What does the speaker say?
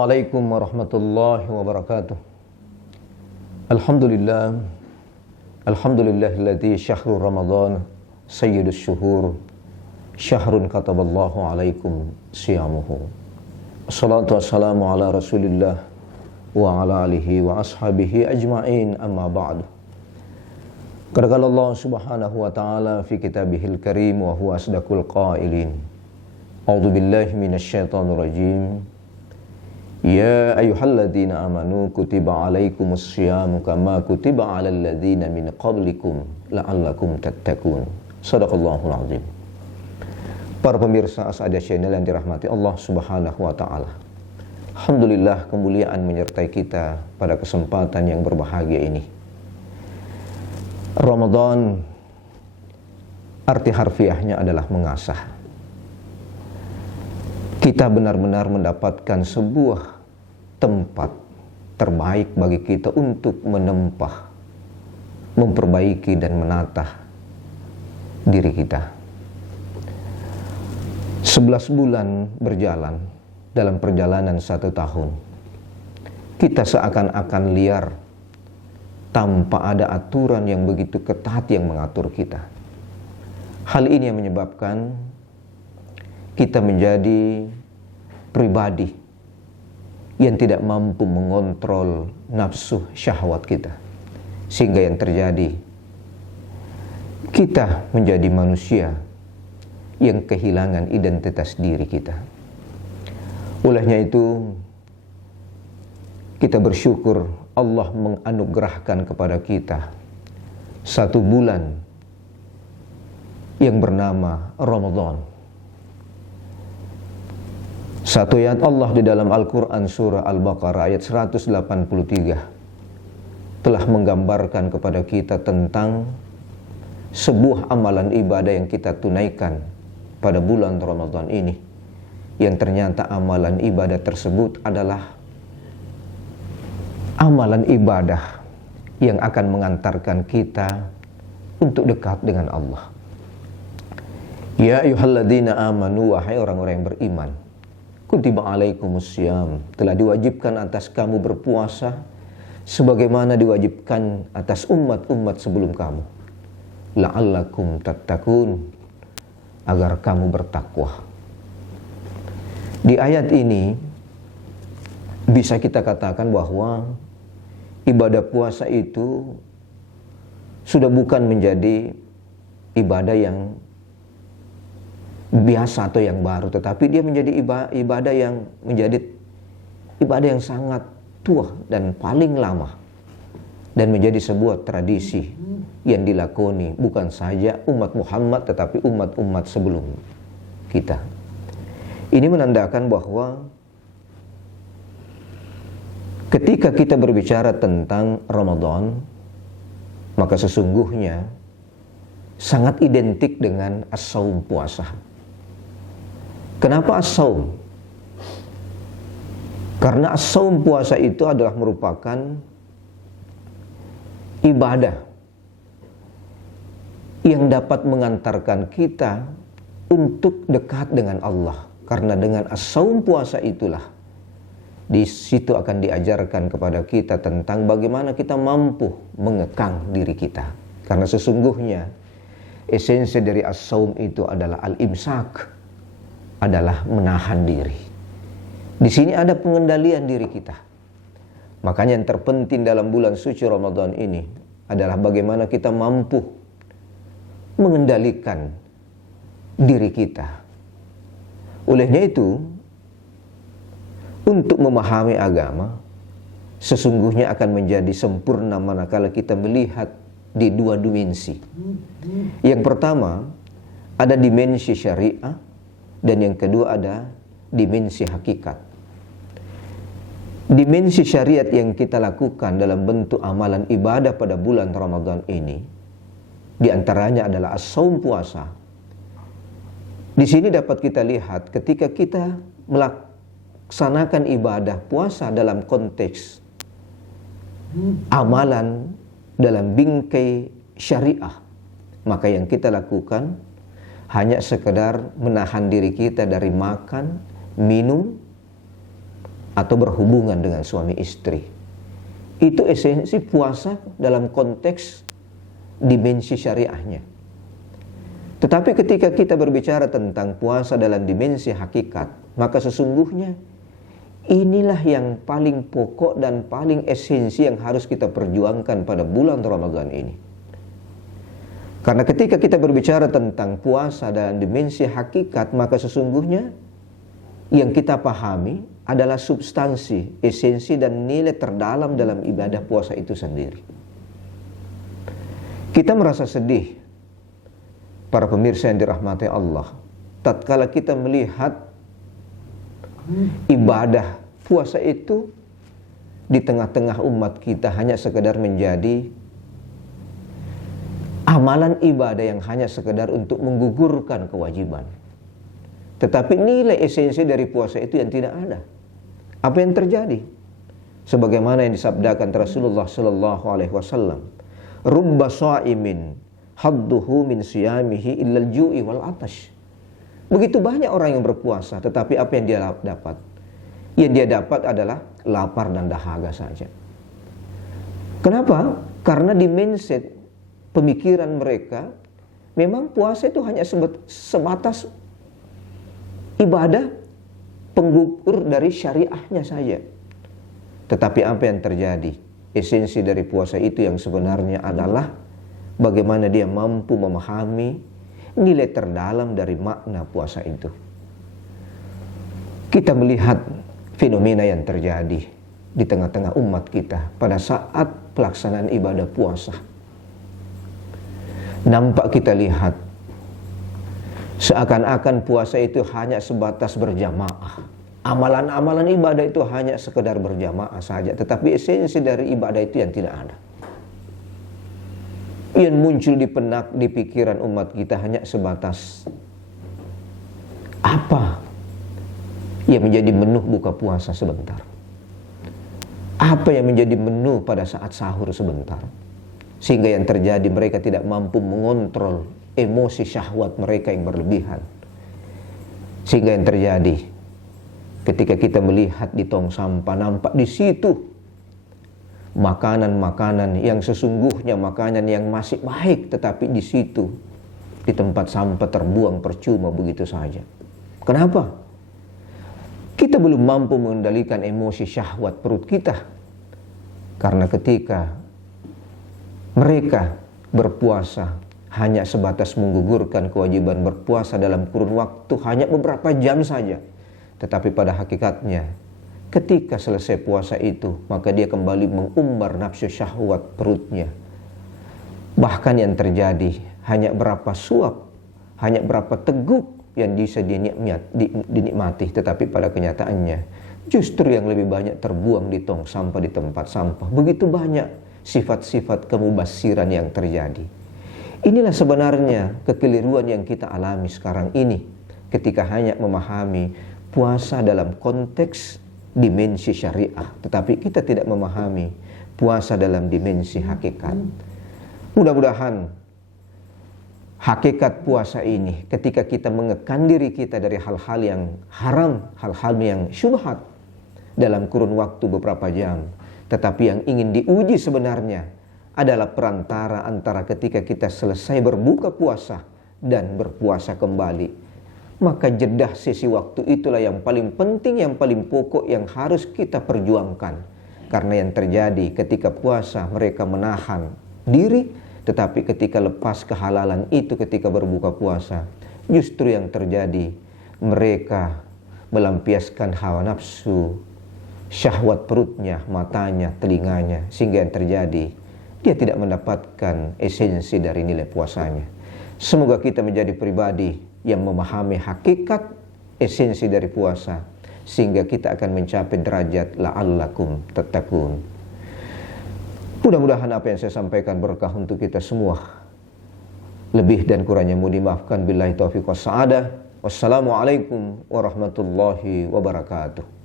Assalamualaikum warahmatullahi wabarakatuh. Alhamdulillah. Alhamdulillahilladzi syahrul Ramadan sayyidus syuhur. Syahrun kataballahu alaikum siyamuhu. Assalatu wassalamu ala Rasulillah wa ala alihi wa ashabihi ajma'in, amma ba'du. Qala Allah subhanahu wa ta'ala fi kitabihil karim wa huwa asdaqul qailin. A'udzu billahi minasyaitonir rajim. Ya ayyuhalladzina amanu kutiba alaikumus syiyamu kama kutiba alal ladzina min qablikum la'allakum tattaqun. Shadaqallahul azim. Para pemirsa As-Saada Channel yang dirahmati Allah Subhanahu wa taala. Alhamdulillah, kemuliaan menyertai kita pada kesempatan yang berbahagia ini. Ramadan arti harfiahnya adalah mengasah. Kita benar-benar mendapatkan sebuah tempat terbaik bagi kita untuk menempah, memperbaiki dan menatah diri kita. 11 bulan berjalan dalam perjalanan 1 tahun. Kita seakan-akan liar tanpa ada aturan yang begitu ketat yang mengatur kita. Hal ini yang menyebabkan kita menjadi pribadi yang tidak mampu mengontrol nafsu syahwat kita. Sehingga yang terjadi, kita menjadi manusia yang kehilangan identitas diri kita. Olehnya itu, kita bersyukur Allah menganugerahkan kepada kita 1 bulan yang bernama Ramadan. Satu ayat Allah di dalam Al-Quran surah Al-Baqarah ayat 183 telah menggambarkan kepada kita tentang sebuah amalan ibadah yang kita tunaikan pada bulan Ramadan ini, yang ternyata amalan ibadah tersebut adalah amalan ibadah yang akan mengantarkan kita untuk dekat dengan Allah. Ya ayyuhalladzina amanu, wahai orang-orang yang beriman, kutiba alaikumus syiyam, telah diwajibkan atas kamu berpuasa sebagaimana diwajibkan atas umat-umat sebelum kamu. La'allakum tattaqun, agar kamu bertakwa. Di ayat ini bisa kita katakan bahwa ibadah puasa itu sudah bukan menjadi ibadah yang biasa atau yang baru, tetapi dia menjadi ibadah yang sangat tua dan paling lama, dan menjadi sebuah tradisi yang dilakoni bukan saja umat Muhammad tetapi umat-umat sebelum kita. Ini menandakan bahwa ketika kita berbicara tentang Ramadan, maka sesungguhnya sangat identik dengan as-saum, puasa. Kenapa as-saum? Karena as-saum, puasa itu adalah merupakan ibadah yang dapat mengantarkan kita untuk dekat dengan Allah. Karena dengan as-saum, puasa itulah di situ akan diajarkan kepada kita tentang bagaimana kita mampu mengekang diri kita. Karena sesungguhnya esensi dari as-saum itu adalah al-imsak, adalah menahan diri. Di sini ada pengendalian diri kita. Makanya yang terpenting dalam bulan suci Ramadan ini adalah bagaimana kita mampu mengendalikan diri kita. Olehnya itu, untuk memahami agama sesungguhnya akan menjadi sempurna manakala kita melihat di 2 dimensi. Yang pertama, ada dimensi syariah, dan yang kedua ada dimensi hakikat. Dimensi syariat yang kita lakukan dalam bentuk amalan ibadah pada bulan Ramadan ini, diantaranya adalah as-saum, puasa. Di sini dapat kita lihat ketika kita melaksanakan ibadah puasa dalam konteks amalan dalam bingkai syariah, maka yang kita lakukan hanya sekedar menahan diri kita dari makan, minum, atau berhubungan dengan suami istri. Itu esensi puasa dalam konteks dimensi syariahnya. Tetapi ketika kita berbicara tentang puasa dalam dimensi hakikat, maka sesungguhnya inilah yang paling pokok dan paling esensi yang harus kita perjuangkan pada bulan Ramadan ini. Karena ketika kita berbicara tentang puasa dalam dimensi hakikat, maka sesungguhnya yang kita pahami adalah substansi, esensi dan nilai terdalam dalam ibadah puasa itu sendiri. Kita merasa sedih, para pemirsa yang dirahmati Allah, tatkala kita melihat ibadah puasa itu di tengah-tengah umat kita hanya sekedar menjadi amalan ibadah yang hanya sekedar untuk menggugurkan kewajiban. Tetapi nilai esensi dari puasa itu yang tidak ada. Apa yang terjadi? Sebagaimana yang disabdakan Rasulullah sallallahu alaihi wasallam, "Rubba sha'imin hadduhu min siyamihi illal ju'i wal atash." Begitu banyak orang yang berpuasa, tetapi apa yang dia dapat? Yang dia dapat adalah lapar dan dahaga saja. Kenapa? Karena di mindset pemikiran mereka, memang puasa itu hanya sebatas ibadah penggugur dari syariahnya saja. Tetapi apa yang terjadi? Esensi dari puasa itu yang sebenarnya adalah bagaimana dia mampu memahami nilai terdalam dari makna puasa itu. Kita melihat fenomena yang terjadi di tengah-tengah umat kita pada saat pelaksanaan ibadah puasa. Nampak kita lihat seakan-akan puasa itu hanya sebatas berjamaah. Amalan-amalan ibadah itu hanya sekedar berjamaah saja. Tetapi esensi dari ibadah itu yang tidak ada. Yang muncul di pikiran umat kita hanya sebatas apa yang menjadi menu buka puasa sebentar. Apa yang menjadi menu pada saat sahur sebentar. Sehingga yang terjadi mereka tidak mampu mengontrol emosi syahwat mereka yang berlebihan. Sehingga yang terjadi ketika kita melihat di tong sampah, nampak di situ makanan-makanan yang sesungguhnya makanan yang masih baik, tetapi di situ di tempat sampah terbuang percuma begitu saja. Kenapa? Kita belum mampu mengendalikan emosi syahwat perut kita. Karena ketika mereka berpuasa hanya sebatas menggugurkan kewajiban berpuasa dalam kurun waktu hanya beberapa jam saja. Tetapi pada hakikatnya ketika selesai puasa itu, maka dia kembali mengumbar nafsu syahwat perutnya. Bahkan yang terjadi hanya berapa suap, hanya berapa teguk yang bisa dinikmati. Tetapi pada kenyataannya justru yang lebih banyak terbuang di tong sampah, di tempat sampah. Begitu banyak sifat-sifat kemubasiran yang terjadi. Inilah sebenarnya kekeliruan yang kita alami sekarang ini ketika hanya memahami puasa dalam konteks dimensi syariah, tetapi kita tidak memahami puasa dalam dimensi hakikat. Mudah-mudahan hakikat puasa ini ketika kita mengekang diri kita dari hal-hal yang haram, hal-hal yang syubhat dalam kurun waktu beberapa jam, tetapi yang ingin diuji sebenarnya adalah perantara antara ketika kita selesai berbuka puasa dan berpuasa kembali. Maka jedah sisi waktu itulah yang paling penting, yang paling pokok yang harus kita perjuangkan. Karena yang terjadi ketika puasa mereka menahan diri, tetapi ketika lepas kehalalan itu ketika berbuka puasa, justru yang terjadi mereka melampiaskan hawa nafsu, syahwat perutnya, matanya, telinganya, sehingga yang terjadi dia tidak mendapatkan esensi dari nilai puasanya. Semoga kita menjadi pribadi yang memahami hakikat esensi dari puasa, sehingga kita akan mencapai derajat la'allakum tattaqun. Mudah-mudahan apa yang saya sampaikan berkah untuk kita semua. Lebih dan kurangnya mohon dimaafkan. Billahi taufiq was sa'adah. Wassalamualaikum warahmatullahi wabarakatuh.